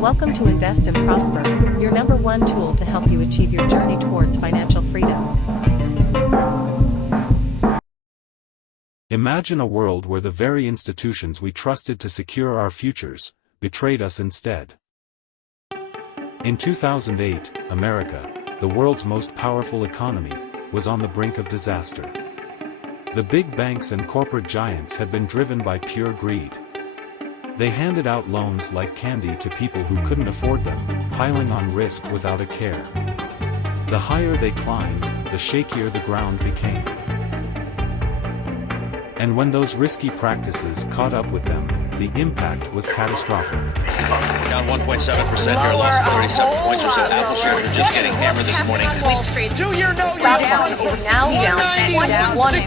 Welcome to Invest and Prosper, your number one tool to help you achieve your journey towards financial freedom. Imagine a world where the very institutions we trusted to secure our futures betrayed us instead. In 2008, America, the world's most powerful economy, was on the brink of disaster. The big banks and corporate giants had been driven by pure greed. They handed out loans like candy to people who couldn't afford them, piling on risk without a care. The higher they climbed, the shakier the ground became. And when those risky practices caught up with them, the impact was catastrophic. Down 1.7% here, lost 37 points or so. Apple shares are just getting hammered this morning. Wall Street. Two-year note Stock market is now down 1%.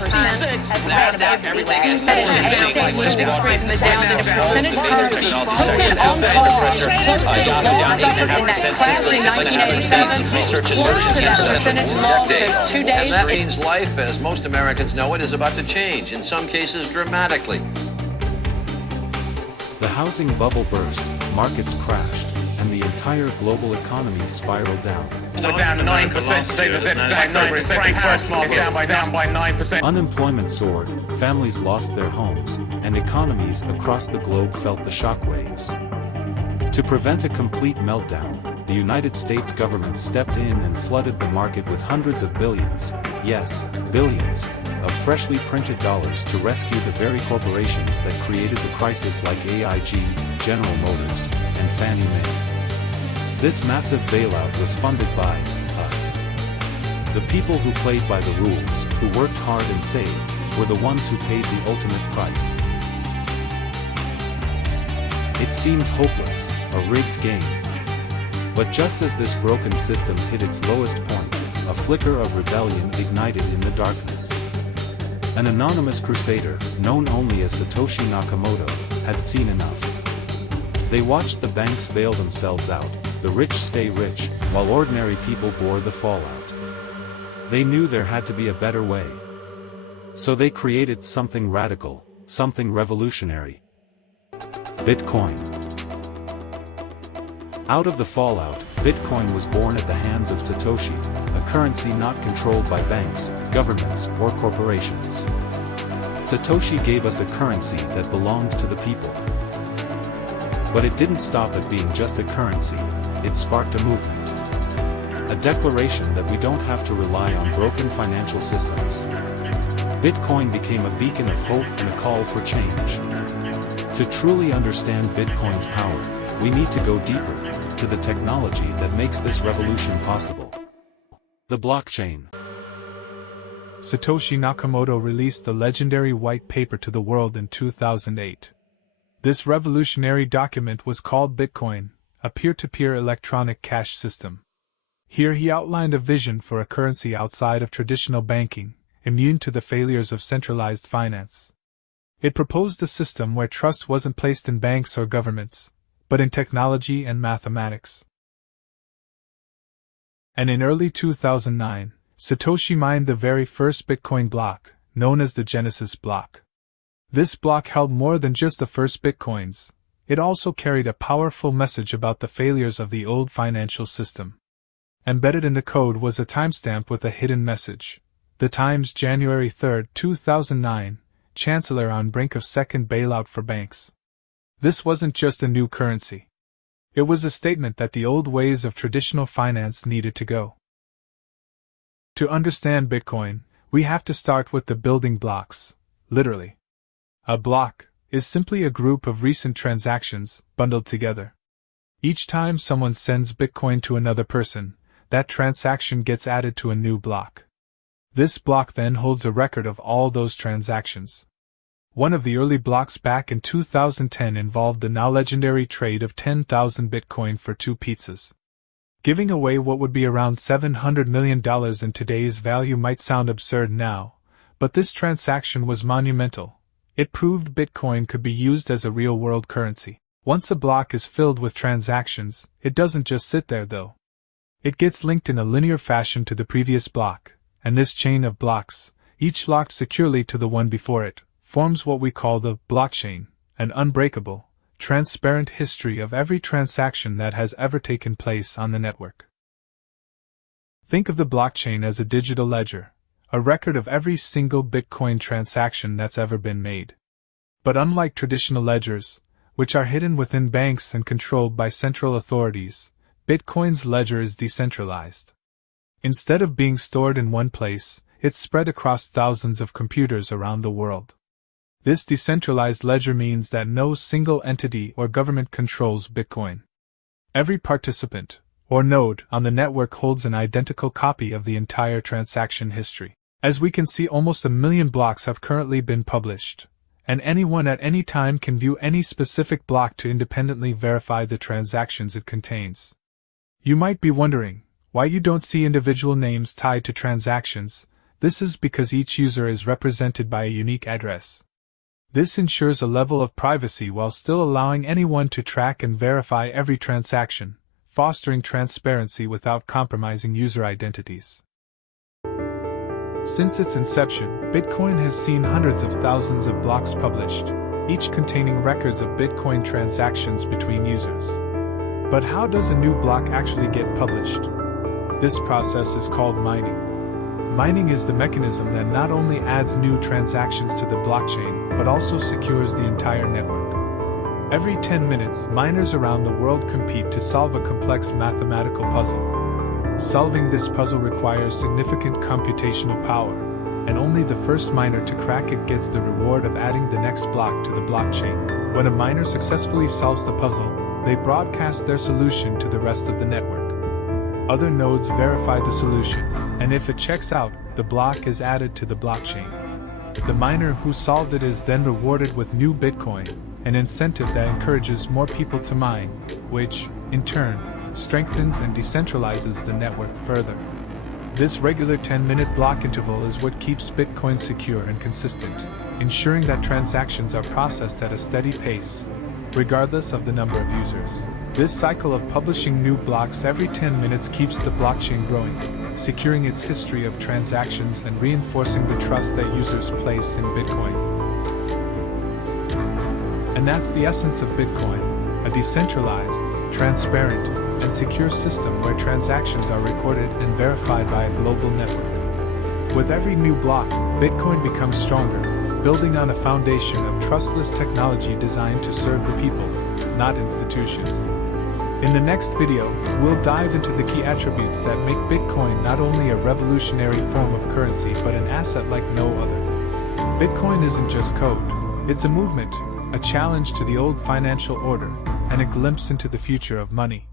NASDAQ, everything is that means life, as most Americans know it, is about to change, in some cases dramatically. The housing bubble burst, markets crashed, and the entire global economy spiraled down. We're down 9%, today the Netflix over in Frankfurt is down by 9%. Unemployment soared, families lost their homes, and economies across the globe felt the shockwaves. To prevent a complete meltdown, the United States government stepped in and flooded the market with hundreds of billions, yes, billions, of freshly printed dollars to rescue the very corporations that created the crisis like AIG, General Motors, and Fannie Mae. This massive bailout was funded by us. The people who played by the rules, who worked hard and saved, were the ones who paid the ultimate price. It seemed hopeless, a rigged game. But just as this broken system hit its lowest point, a flicker of rebellion ignited in the darkness. An anonymous crusader, known only as Satoshi Nakamoto, had seen enough. They watched the banks bail themselves out, the rich stay rich, while ordinary people bore the fallout. They knew there had to be a better way. So they created something radical, something revolutionary. Bitcoin. Out of the fallout, Bitcoin was born at the hands of Satoshi, a currency not controlled by banks, governments, or corporations. Satoshi gave us a currency that belonged to the people. But it didn't stop at being just a currency, it sparked a movement. A declaration that we don't have to rely on broken financial systems. Bitcoin became a beacon of hope and a call for change. To truly understand Bitcoin's power, we need to go deeper, to the technology that makes this revolution possible. The blockchain. Satoshi Nakamoto released the legendary white paper to the world in 2008. This revolutionary document was called Bitcoin, a peer-to-peer electronic cash system. Here he outlined a vision for a currency outside of traditional banking, immune to the failures of centralized finance. It proposed a system where trust wasn't placed in banks or governments, but in technology and mathematics. And in early 2009, Satoshi mined the very first Bitcoin block, known as the Genesis block. This block held more than just the first Bitcoins, it also carried a powerful message about the failures of the old financial system. Embedded in the code was a timestamp with a hidden message. The Times, January 3, 2009, Chancellor on brink of second bailout for banks. This wasn't just a new currency. It was a statement that the old ways of traditional finance needed to go. To understand Bitcoin, we have to start with the building blocks, literally. A block is simply a group of recent transactions bundled together. Each time someone sends Bitcoin to another person, that transaction gets added to a new block. This block then holds a record of all those transactions. One of the early blocks back in 2010 involved the now legendary trade of 10,000 Bitcoin for 2 pizzas. Giving away what would be around $700 million in today's value might sound absurd now, but this transaction was monumental. It proved Bitcoin could be used as a real-world currency. Once a block is filled with transactions, it doesn't just sit there though. It gets linked in a linear fashion to the previous block, and this chain of blocks, each locked securely to the one before it, forms what we call the blockchain, an unbreakable, transparent history of every transaction that has ever taken place on the network. Think of the blockchain as a digital ledger, a record of every single Bitcoin transaction that's ever been made. But unlike traditional ledgers, which are hidden within banks and controlled by central authorities, Bitcoin's ledger is decentralized. Instead of being stored in one place, it's spread across thousands of computers around the world. This decentralized ledger means that no single entity or government controls Bitcoin. Every participant, or node, on the network holds an identical copy of the entire transaction history. As we can see, almost 1 million blocks have currently been published, and anyone at any time can view any specific block to independently verify the transactions it contains. You might be wondering why you don't see individual names tied to transactions. This is because each user is represented by a unique address. This ensures a level of privacy while still allowing anyone to track and verify every transaction, fostering transparency without compromising user identities. Since its inception, Bitcoin has seen hundreds of thousands of blocks published, each containing records of Bitcoin transactions between users. But how does a new block actually get published? This process is called mining. Mining is the mechanism that not only adds new transactions to the blockchain, but also secures the entire network. Every 10 minutes, miners around the world compete to solve a complex mathematical puzzle. Solving this puzzle requires significant computational power, and only the first miner to crack it gets the reward of adding the next block to the blockchain. When a miner successfully solves the puzzle, they broadcast their solution to the rest of the network. Other nodes verify the solution, and if it checks out, the block is added to the blockchain. The miner who solved it is then rewarded with new Bitcoin, an incentive that encourages more people to mine, which, in turn, strengthens and decentralizes the network further. This regular 10-minute block interval is what keeps Bitcoin secure and consistent, ensuring that transactions are processed at a steady pace, regardless of the number of users. This cycle of publishing new blocks every 10 minutes keeps the blockchain growing, securing its history of transactions and reinforcing the trust that users place in Bitcoin. And that's the essence of Bitcoin, a decentralized, transparent, and secure system where transactions are recorded and verified by a global network. With every new block, Bitcoin becomes stronger, building on a foundation of trustless technology designed to serve the people, not institutions. In the next video, we'll dive into the key attributes that make Bitcoin not only a revolutionary form of currency but an asset like no other. Bitcoin isn't just code, it's a movement, a challenge to the old financial order, and a glimpse into the future of money.